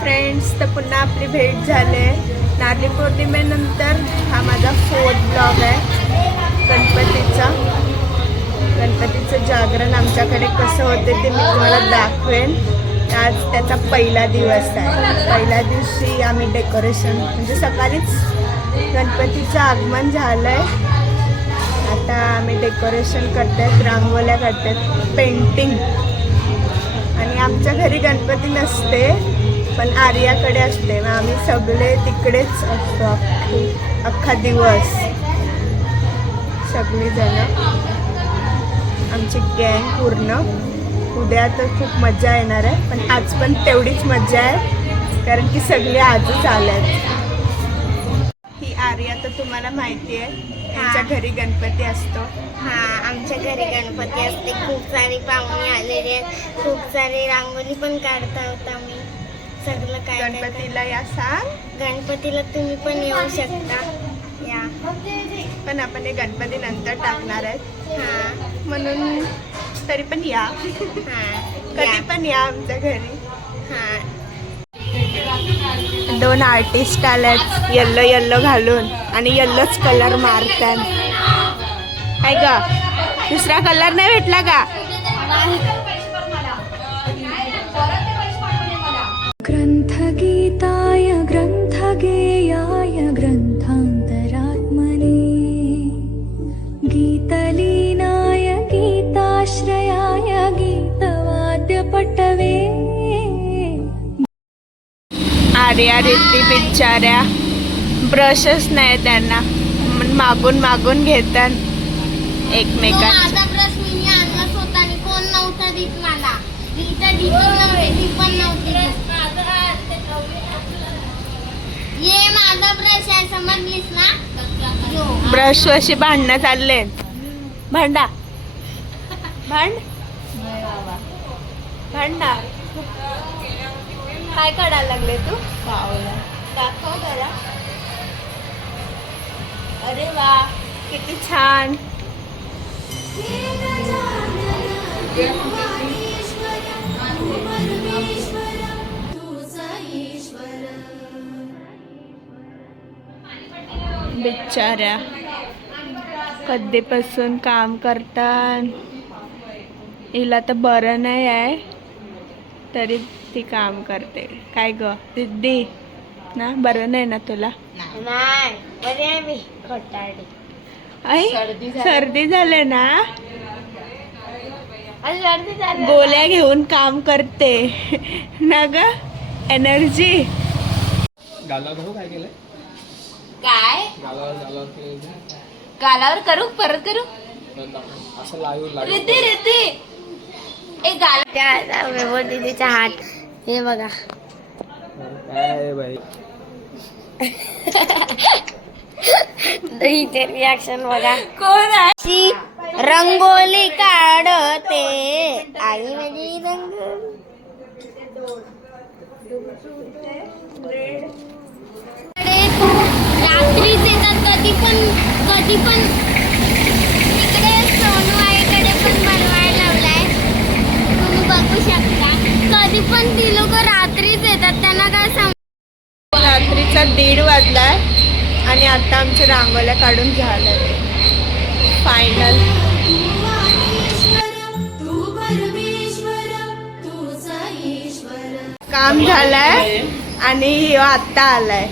Friends, तर पुन्हा आपली भेट झाली आहे. नारळी पौर्णिमेनंतर हा माझा 4th ब्लॉग आहे गणपतीचं जागरण आमच्याकडे कसं होते ते मी तुम्हाला दाखवेन. आज त्याचा पहिला दिवस आहे. पहिल्या दिवशी आम्ही डेकोरेशन म्हणजे सकाळीच गणपतीचं आगमन झालं आहे. आता आम्ही डेकोरेशन करतात, रांगोळ्या करतात, पेंटिंग. आणि आमच्या घरी गणपती नसते पण आर्याकडे असते. मग आम्ही सगळे तिकडेच असतो अख्खा दिवस. सगळीजण आमची गँग पूर्ण. उद्या तर खूप मजा येणार आहे पण आज पण तेवढीच मजा आहे कारण की सगळे आजच आल्यात. ही आर्या तर तुम्हाला माहिती आहे, त्यांच्या घरी गणपती असतो. आमच्या घरी गणपती असते. खूप सारे पाहुणे आलेले आहेत. खूप सारे रांगोळी पण काढता होता आम्ही. सगळं काय गणपतीला या सांग. गणपतीला तुम्ही पण येऊ शकता. या पण आपण हे गणपती नंतर टाकणार आहेत म्हणून तरी पण या. कधी पण या आमच्या घरी. 2 आर्टिस्ट आल्यात येल्लो घालून आणि येल्लोच कलर मारतात. काय ग, दुसरा कलर नाही भेटला का? ग्रंथगीताय ग्रंथगेयाय ग्रंथांतरात्मने गीतलीनाय गीताश्रयाय गीतवाद्यपटवे. आर्या रिद्धी बिचाऱ्या ब्रशच नाही त्यांना, मागून घेतात एकमेकांना. माझा ब्रश मी आणलाच होता आणि कोण नव्हता देत मला. ती पण नव्हती. ये माझा ब्रश आहे, समजलीस ना? ब्रश अशी भांडणं चालले. भांड काय काढायला लागले तू? दाखव जरा. अरे वा, किती छान. बिचाऱ्या कधीपासून काम करतात. हिला तर बरं नाही आहे तरी ती काम करते. काय ग रिद्धी, ना बरं नाही ना तुला? नाही, बरे आहे मी. खोटारडी. आई सर्दी झाले ना, सर्दी झाली. गोळ्या घेऊन काम करते ना ग. एनर्जी. गालावर काय केलंय? काय गालावर गालावर करू, परत करू. असं लाईव्ह रिद्धी एक गाला दीदीचा हात. हे बघा. काय बाई, दहीचे रिॲक्शन बघा. कोण आहे? रंगोली काढते आई माझी. रात्रीच येतात कधी पण. तिकडे सोनू आईकडे पण बनवायला लावलाय, तुम्ही बघू शकता. कधी पण ती लोक रात्रीच येतात. त्यांना काय रात्रीचा 1:30 वाजलाय आणि आता आमच्या रांगोळ्या काढून झालं फायनल. काम झालंय आणि आत्ता आलाय.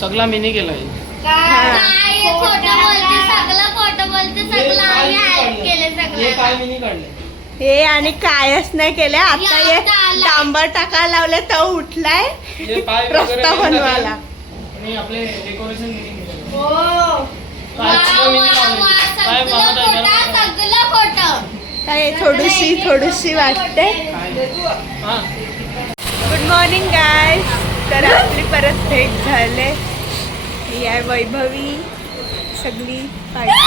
सगळा मिनी केलाय. काय खोटं बोलते सगळं आम्ही हेल्प केले सगळं. काय मिनी काढले हे आणि कायच नाही केलं. आता हे डांबर टाकायला लावले तर उठलाय रस्ता बनवायला. आणि आपले डेकोरेशन सगळं खोटं. काय थोडीशी वाटते. Good morning guys. तर आपली परत भेट झाले. ही आहे वैभवी, सगळी पार्टी.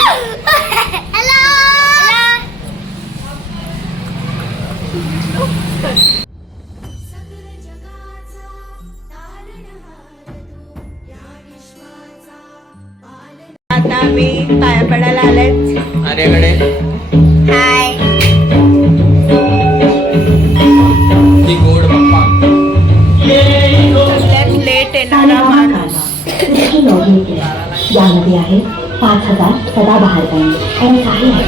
आता आम्ही पाया पडायला आलेत आर्याकडे. हाय. ती गोड बाप्पा. खजान सदा बाहर पाएंगे और ऐसा ही है।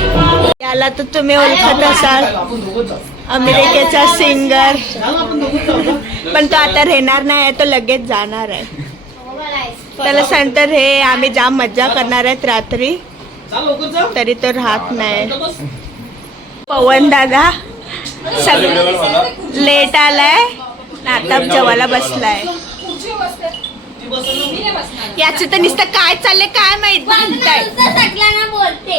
याला तर तुम्ही ओळखत असाल, आपण दोघंच जाऊ. अमेरिकेचा सिंगर. चला, आपण दोघंच जाऊ ना. पण तो आता राहणार नाही, तो लगेच जाणार आहे. त्याला सांगतर हे आम्ही जाम मज्जा करणार आहेत रात्री, चल लवकर जाऊ. तरी तो राहत नाही. बस. पवन दादा लेट आलाय, आता जेवायला बसलाय. ती बसवलं. याचं तर नुसतं काय चाललंय काय माहित, भांडताय सगळ्यांना बोलते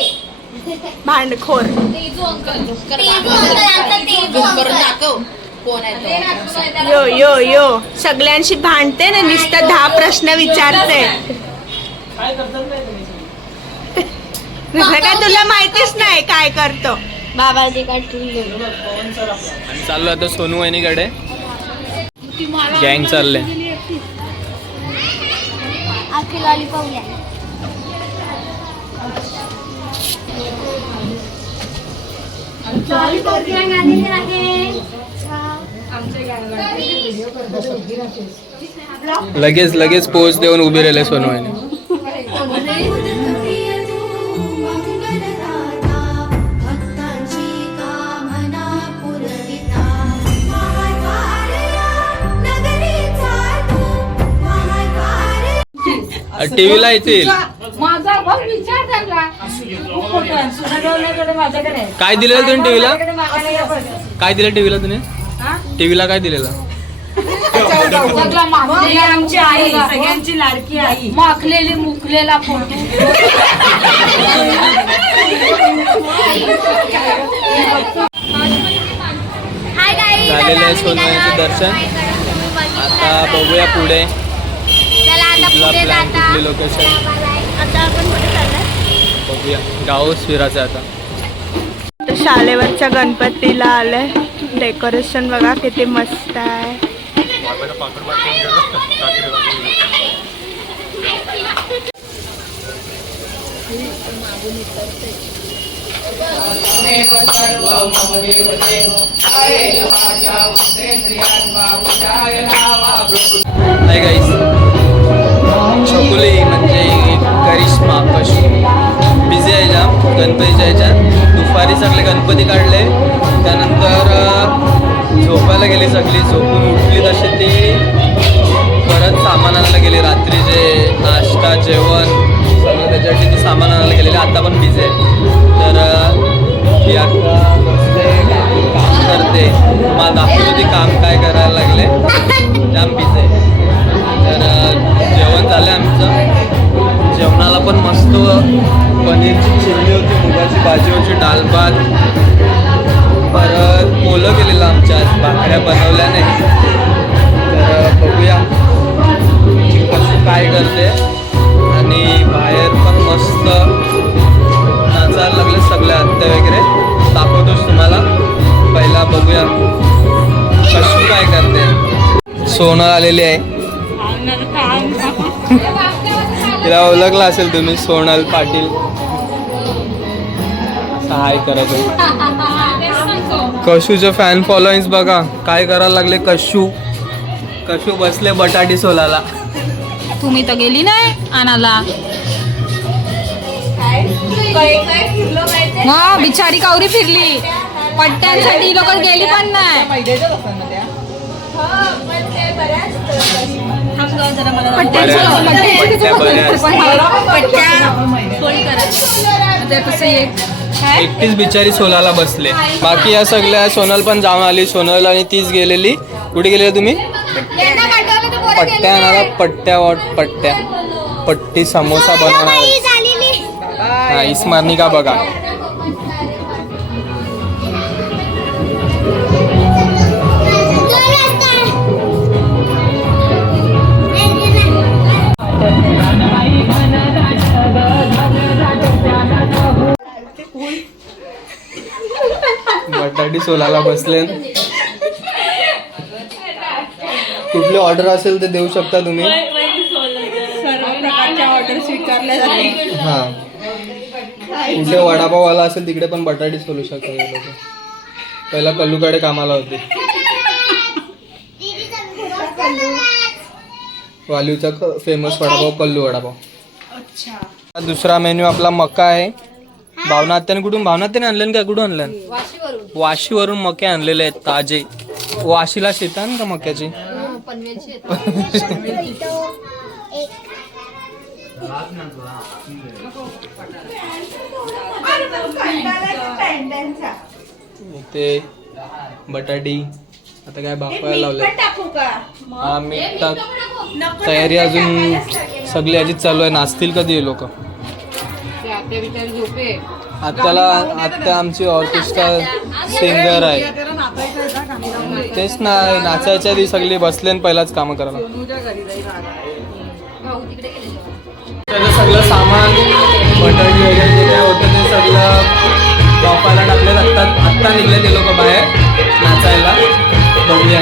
भांडखोर. यो यो यो सगळ्यांशी भांडते ना, नुसतं 10 प्रश्न विचारते. काय करतात नाही तुम्ही सगळे. दुसरं काय तुला माहितीच नाही काय करतो. बाबाजी काढून पवन सर आपला. आणि चाललो आता सोनू वहिनीकडे. गँग चालले. आखी लॉलीपॉप घ्या. लॉलीपॉप घ्या गाडीने आहे. लगेच लगेच पोच देऊन उभी राहिले सोनू वहिनी. टीव्हीला येतील. माझा भाऊ विचार झाला काय दिलेलं तुम्ही टीव्हीला? काय दिलं टीव्हीला तुम्ही? टीव्हीला काय दिलेलं? आमची आई सगळ्यांची लाडकी आई माखलेली मुखलेला फोटो. हाय गाईज, झालेलं आहे सोनवण्याचं दर्शन. आता बघूया पुढे चला आता कुठला पुढे प्लॅन, जाता. कुठली लोकेशन आता आपण कुठे चाललोय? बघूया. गावच फिरायचं आता. तर शाळेवरच्या गणपतीला आलंय. डेकोरेशन बघा किती मस्त आहे. हाय गाईस, छकुली म्हणजे करिश्मा कशू बिझी आहे जाम गणपतीच्या ह्याच्यात. दुपारी सगळे गणपती काढले, त्यानंतर झोपायला गेली सगळी. झोपून उठली तशी ती परत सामान आणायला गेली. रात्रीचे नाश्ता जेवण सगळं त्याच्यासाठी ती सामान आणायला गेलेली. आता पण बिझी आहे. तर ती आता बसले, काम करते. मला दाखवतो ती काम काय करायला लागले. जाम बिझी आहे. तर जेवण झालं आमचं. जेवणाला पण मस्त पनीरची चिल्ली होती, मुगाची भाजी होती, डाल भात, परत पोलं केलेलं आमच्या आज, भाकऱ्या बनवल्या नाही. तर बघूया कसं काय करते. आणि बाहेर पण मस्त नाचायला लागले सगळे आत्ते वगैरे. दाखवतोच तुम्हाला. पहिला बघूया कशी काय करते. सोनल आलेली आहे. तिला ओळखला असेल तुम्ही, सोनल पाटील. हाय करत कशूचं फॅन फॉलोईंग्स बघा काय करायला लागले. कशू बसले बटाटी सोलाला. तुम्ही तर गेली नाही आणाला. हा बिचारी कावरी फिरली. पट्ट्यांसाठी लोक गेली पण नाही. एकटीच बिचारी सोलाला बसले. बाकी या सगळ्या सोनल पण जाऊन आली. सोनल आणि तीच गेलेली. कुठे गेलेली तुम्ही? पट्ट्या आणायला. पट्ट्या पट्टी समोसा बनवणार. हा इस्मारनी का बघा. बटाटी सोलाला बसले. कुठली ऑर्डर असेल तर देऊ शकता तुम्ही. सर्व प्रकारच्या ऑर्डर स्वीकारल्या जातील. हा कुठे वडापाववाला असेल तिकडे पण बटाटी सोलू शकता हे लोक. पहिला कल्लूकडे कामाला होते. वालीचा फेमस वडापाव कल्लू वडापाव. दुसरा मेन्यू आपला मका आहे. भावना आत्याने आणलं का? कुठून आणलं? वाशीवरून मके आणलेले आहेत ताजे. वाशीला शेतान का मक्याची? इथे बटाटी आता काय बापायला लावले. हा मीठ टाक. तयारी अजून सगळी आधीच चालू आहे. नाचतील कधी हे लोक? आत्या आमची ऑर्केस्ट्रा सिंगर आहे. तेच ना, नाचायच्या आधी सगळी बसले आणि पहिलाच कामं करायला. त्याचं सगळं सामान बटाटी वगैरे जे काय होतं ते सगळं बापायला टाकले. आत्ता निघले ते लोक बाहेर नाचायला. बघूया.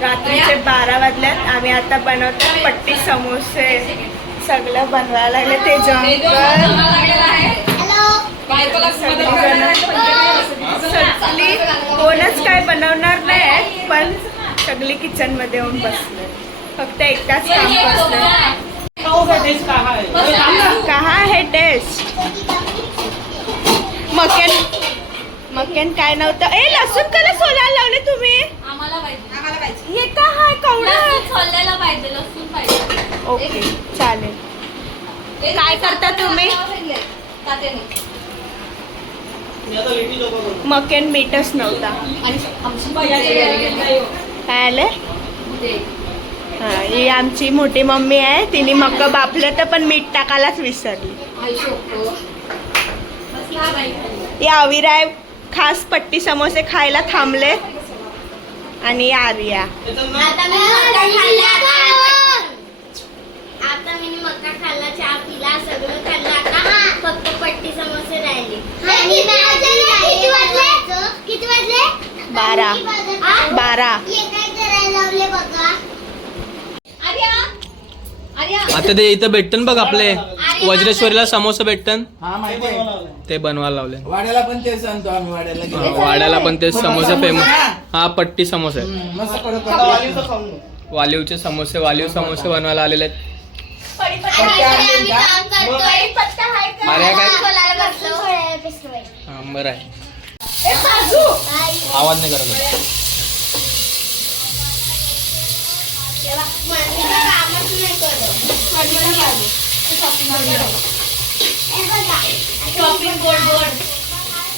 रात्रीचे 12 वाजल्यात. आम्ही आता बनवतो पट्टी समोसे. सगळं बनवायला लागले. ते सगळी कोणच काय बनवणार नाही, पण सगळी किचन मध्ये येऊन बसले. फक्त एकटाच काम करतोय. कहा है टेस्ट? मकेन काय नव्हतं. ए लसूण कला सोलायला लावले तुम्ही? हे का हाय कवडा पाहिजे. ओके चालेल. काय करता तुम्ही? मकेन मीठच नव्हता. काय आले? हा, ही आमची मोठी मम्मी आहे. तिने मक्क बापलं तर पण मीठ टाकायलाच विसरली. या अविराय खास पट्टी समोसे खायला थांबले. आणि आर्या आता मी मक्का खाल्ला, चहा पिला, सगळं खाल्लं. आता फक्त पट्टी समोसे राहिले. किती वाजले? 12. काय करायला लावले बघा. आता ते इथं भेटतं बघ आपले वज्रेश्वरीला समोसा भेटतं. हा माहिती आहे. ते बनवायला लावले. वाड्याला पण तेच सांगतो आम्ही. वाड्याला पण ते समोसा फेमस. हा पट्टी समोसा आहे. मस्त कडक. वालीवचे समोसे, वालीव समोसे बनवायला आलेले आहेत. मार्या काय? हा बरं आहे. आवाज नाही करत.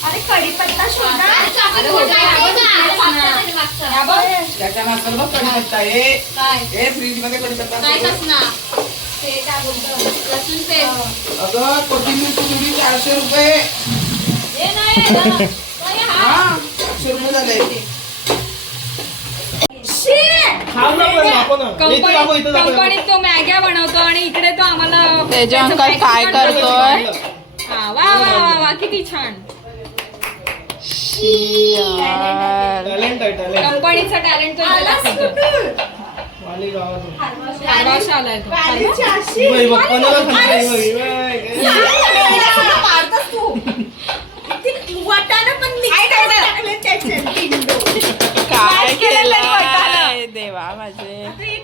अरे कढीपत्ता शोधा. त्याच्या नंतर बघ कढीपत्ता हे फ्रीज मध्ये कढीपत्ता अगं कोथिंबीर पुरी 400 रुपये. हा 400 रुपये झाले. कंपनीत तो मॅग्या बनवतो आणि इकडे तो आम्हाला तेज अंकल काय करतोय? हा, वा वा वा वा किती छान. टॅलेंट आहे टॅलेंट. कंपनीचा टॅलेंट तो दाखवतो. परवाशा आलाय तो. काय केलं देवा माझे.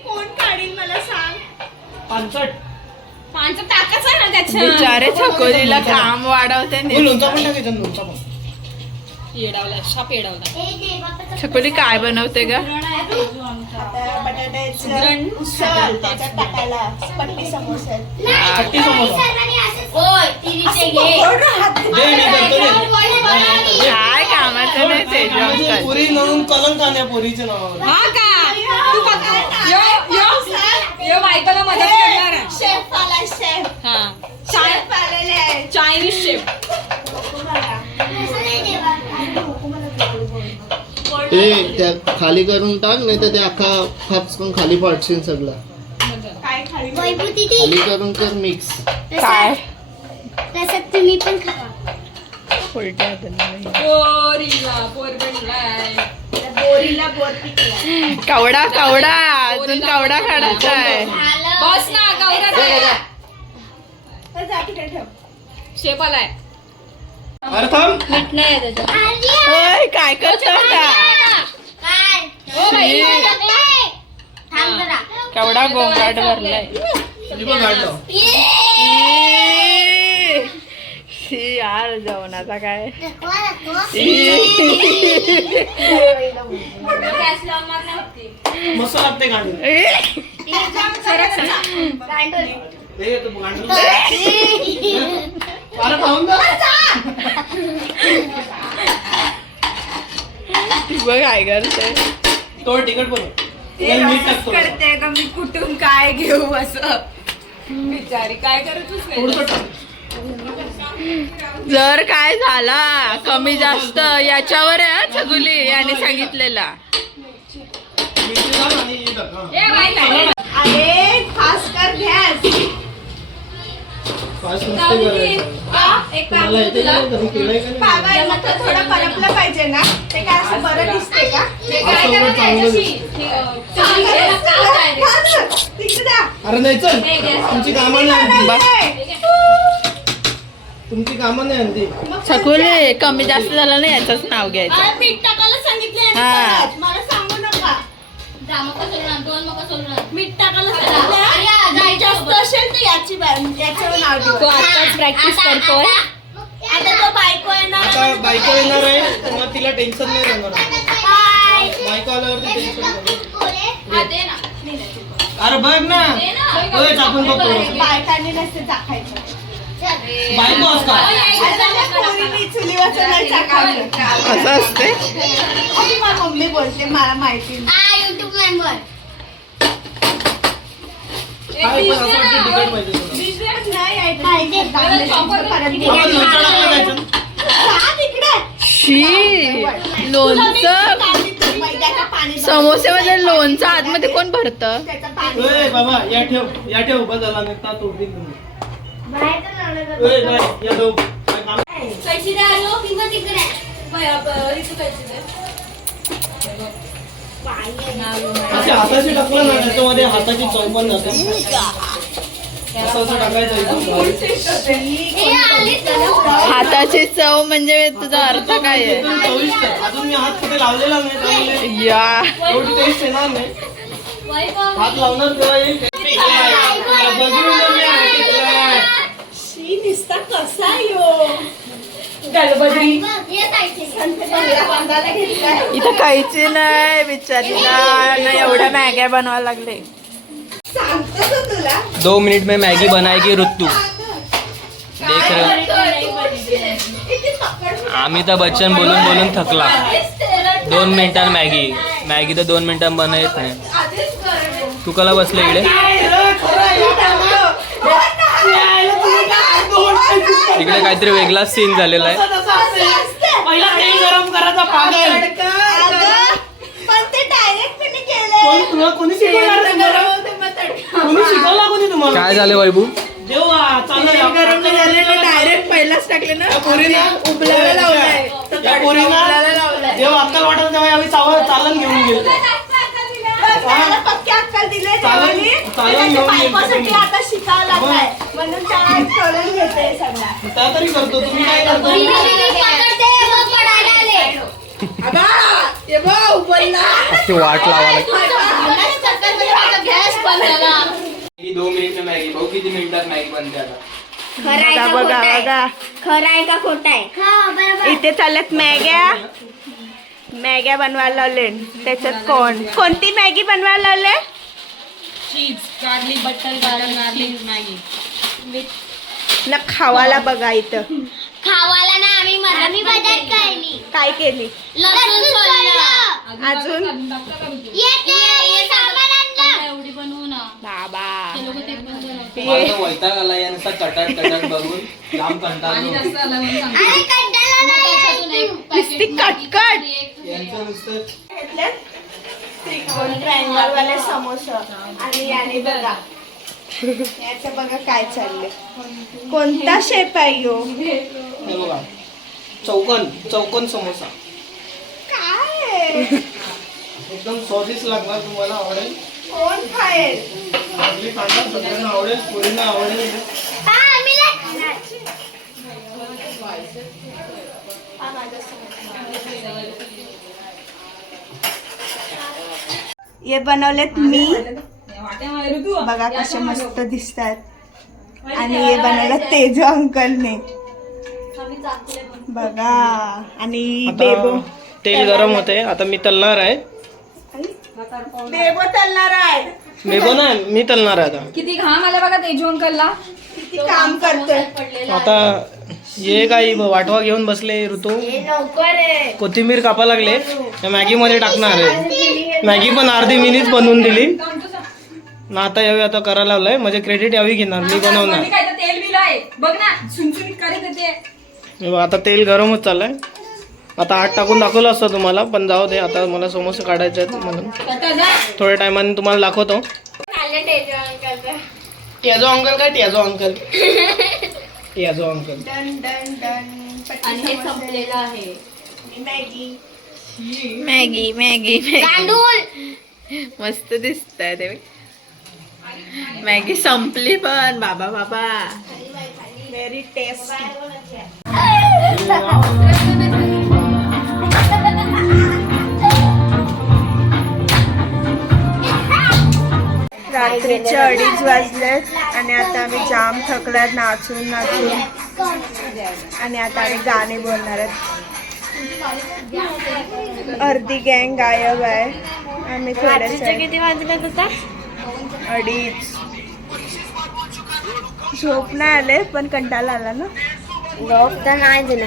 कोण काढील मला सांग. पानसट. पानचं टाकायचं ना त्याच्या. बिचारे छकोलीला काम वाढवते हो, लोणचं पण टाकायचं लोणचं पण. येडावलाय, शाप येडावलाय. छकोली काय बनवते ग? सुगरण. त्याच्यात टाकायला पट्टी समोसा. हट्टी समोसा. दे मी करतो दे. काय कामाचं नाही तेज अंकल. पुरी म्हणून कलंक आल्या पोरीच्या नावावर. हा का तू बघा. यो बायकोला मदत करणार आहे. शेफ आला शेफ. हा शेफ आलेले आहे. Chinese chef. ते त्या खाली करून टाक नाही तर ते अख्खा खापसून खाली पाडशील सगळं. काय खाली खाली करून कर मिक्स. काय तुम्ही पण खा. उलट्या पोरीला पोर बनलाय. बोरीला बोर पिकला. कवडा कवडा अजून कवडा काढायचा आहे. बस ना गौरा तर जा तिकडे ठेव. शेप आलाय. अरे थांब. मीठ नाही आहे त्याच्यात. होय काय करतो आता? केवढा गोंगाट भरलाय. मी पण काढलं. शी यार जेवणाचा काय. मस्त लागते गांडूळ. हे तू गांडूळ. अरे थांब ना. बघ काय करते. तो तिकट बनव. मीठ टाकतो. करते का मी कुठून काय घेऊ असं. बिचारी काय करतच थोडंसं नाही. टाक. जर काय झाला कमी जास्त याच्यावर आहे हा छगुली याने सांगितलेला. मिरची टाक आणि हे टाक. हा. अरे खास कर गॅस. फास्ट नसते करायचं. तुम्हाला येते का नाही? तुम्ही केलंय का नाही? बाबा मग थोडं परपलं पाहिजे ना. ते काय असं बरं दिसते का? असं चांगलं दिसतं. तिकडे जा. अरे नाही चल. तुमची कामं नाही आणती. तुमची कामं नाही आणती. छकुली कमी जास्त झालं नाही याचंच नाव घ्यायचं. मीठ टाकायला सांगितले हा. मला सांगू नका. मीठ टाकायला सांगितलं. जास्त असेल तर याच्यावर नाव ठेवा. तो आताच प्रॅक्टिस करतोय. आता तो बायको येणार. आता बायको येणार आहे मग तिला टेन्शन नाही राहणार. बायको आल्यावरती टेन्शन नाही. अरे बघ ना. होय आपण बघतो. बायकांनी नसते चाखायचं. बायको असता. पोरींनी चुलीवरचं नाही चाखायचं. असं असते. माझी मम्मी बोलते मला माहिती नाही. YouTube member. काय पण असं वाटतं तिखट पाहिजे तुला. नाही ऐकायचं. परत आपण लोणचं टाकलं जायचं. जा तिकडे. शी लोणचं मैद्याचं पाणी समोसेमध्ये लोणचं आतमध्ये कोण भरतं त्याचं पाणी ए बाबा या ठेव बस झाला नाही ता तोडतील तुम्ही ए नाही या ठेव काय काम पैसे द्या लो किंवा तिकडे असे हाताशी टाकलं ना त्याच्यामध्ये हाताची चव पण जाते असं टाकायचं हाताची चव म्हणजे तुझा अर्थ काय आहे चविष्ट अजून मी हात कुठे लावलेला नाही त्यामुळे या एवढी टेस्ट येणार नाही हात लावणार तेव्हा येईल शी निसता कसा यो इथं काहीची नाही बिचारीला ना एवढ्या मॅग्या बनवायला लागले सांगतो तो तुला 2 मिनट में मैगी बनाएगी रुत्तू देख रहे हो अमिताभ बच्चन बोलून बोलून थकला. 2 मिनिटात मॅगी तर 2 मिनिटात बनवत नाही. तू कला बसले इकडे? इकडे काहीतरी वेगळाच सीन झालेला आहे. पहिला तेल गरम करायचा पागल. पण ते डायरेक्ट मी केलं. कोणी शिकवलं तुम्हाला? काय झालं वैभू? देवा चालू गरम झालेलं डायरेक्ट पहिलाच टाकले ना. उबलायला लावलाय. देव अक्कल वाटत तेव्हा आम्ही चालन घेऊन गेलो. त्याला पक्की अक्कल दिले देवानी. त्याच्या बायकोसाठी आता शिकावं लागलाय म्हणून त्याला करून घेते सगळं. त्या तरी करतो. तुम्ही काय करतो? अशी वाट लावायला. Gas 2 minute Maggi. भाऊ किती मिनिटात मॅगी बनते आता? बघा बघा बघा खरं आहे का खोटं आहे? इथे चालत मॅग्या बनवायला लावले. त्याच्यात कोणती मॅगी बनवायला लावले? Cheese garlic butter garlic Maggi. ना खावाला बघा इथं खावाला ना आम्ही बजात काय नाही. काय केली लसूण सोललं. अजून ये सामान आणलं. एवढी बनवू ना बाबा मला तर वैताग आला यांचा कटाट बघून. लांब कंटाळलो. अरे कंटाळा नाही. नुसती कटकट. यांचं नुसतं त्रिकोण ट्रायंगल वाले समोसा आणि बघा याचं बघा काय चाललंय. कोणता शेप आहे यो? हे बघा चौकोन समोसा. काय एकदम स्वादिष्ट लागणार. तुम्हाला आवडेल. कोण खाईल? आपली खाणार सगळ्यांना आवडेल. पोरींना आवडेल. हा आम्ही नाही खाणार. हे बनवलेत मी. बघा कसे मस्त दिसतात. आणि हे बनवलं तेजू अंकलने. बघा आणि बेबो आता तेल गरम होते. आता मी तलणार आहे. बेबो तलणार आहे. बेबो ना मी तलणार आहे आता. किती घाम आला बघा तेजू अंकलला. किती काम करतोय. आता ये काही वाटवा घेऊन बसले ऋतू. कोथिंबीर कापा लागले. त्या मॅगी मध्ये टाकणार आहे. मॅगी पण अर्धी मिनीच बनवून दिली ना. आता यावी आता करायला लावलंय. म्हणजे क्रेडिट यावी घेणार. मी बनवणार. तेल बिल आहे बघ ना. सुनसुनीत करत येते. हे बघ, आता तेल गरमच चाललंय. आता आत टाकून दाखवलं असतं तुम्हाला पण जाऊ दे. आता मला समोसे काढायचे आहेत म्हणून थोड्या टायमाने तुम्हाला दाखवतो. टियाजो अंकल काय टियाजो अंकल टियाजो अंकल. Done done done. आणि संपलेलं आहे. मॅगी गांडूळ. मस्त दिसत आहे ते. मॅगी संपली पण बाबा व्हेरी टेस्टी. रात्रीचे 2:30 वाजलेत आणि आता आम्ही जाम थकल्यात नाचून आणि आता आम्ही गाणे बोलणार आहेत. अर्धी गँग गायब आहे. आम्ही थोडेसे किती वाजलं होता? 2:30. झोप नाही आले पण कंटाळा आला ना. झोप तर नाही दिलं.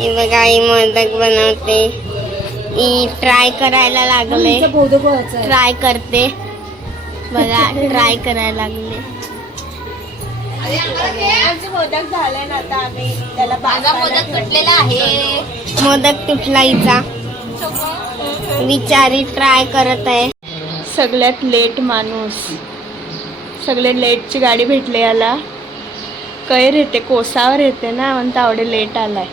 हे बघा आई मोदक बनवते. ट्राय करायला लागले. ट्राय करते बघा, ट्राय करायला लागले. आमचे मोदक झाले ना, आता आम्ही त्याला मोदक तुटलेला आहे. मोदक तुटला हिचा. बिचारी ट्राय करत आहे. सगळ्यात लेट माणूस, सगळे लेटची गाडी भेटली याला. कैर येते, कोसावर येते ना, म्हणता आवडे लेट आलाय.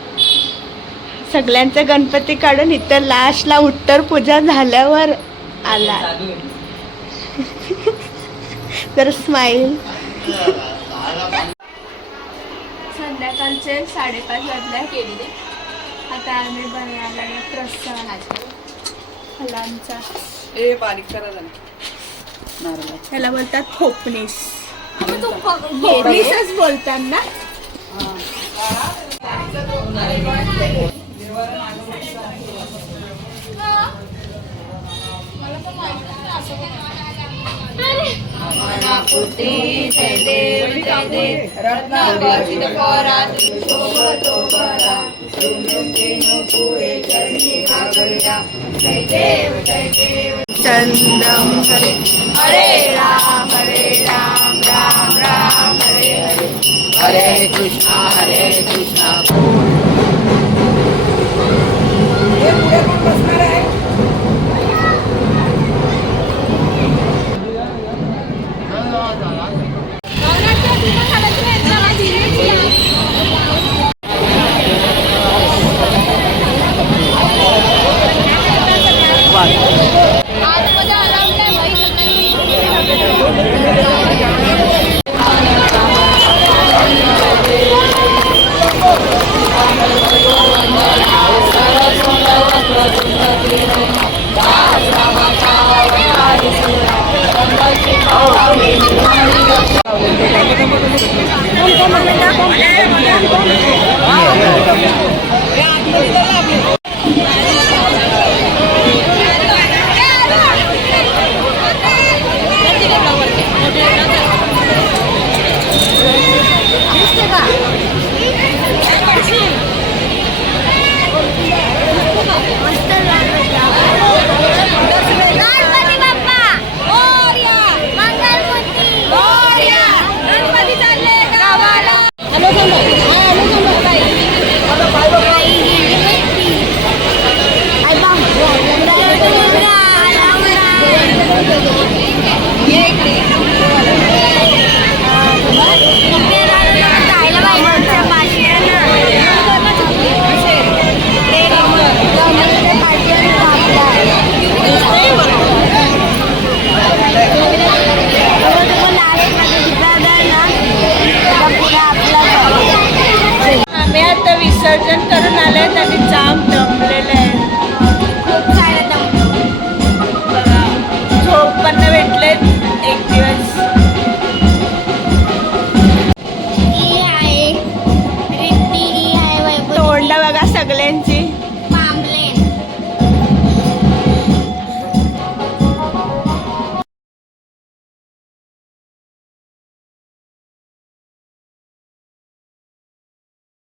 सगळ्यांचे गणपती काढून इथं लास्टला उत्तर पूजा झाल्यावर आला. तर स्माईल. संध्याकाळचे 5:30 वाजल्या. आता आम्ही बनवायला प्रसाद फलांचा. ए बारीक करा जरा नारळ. त्याला बोलतात खोपणीस. खोपणीसच बोलतात ना. चंदम हरे हरे राम राम राम हरे हरे, हरे कृष्णा हे पुढे कोण बसणार आहे? हरे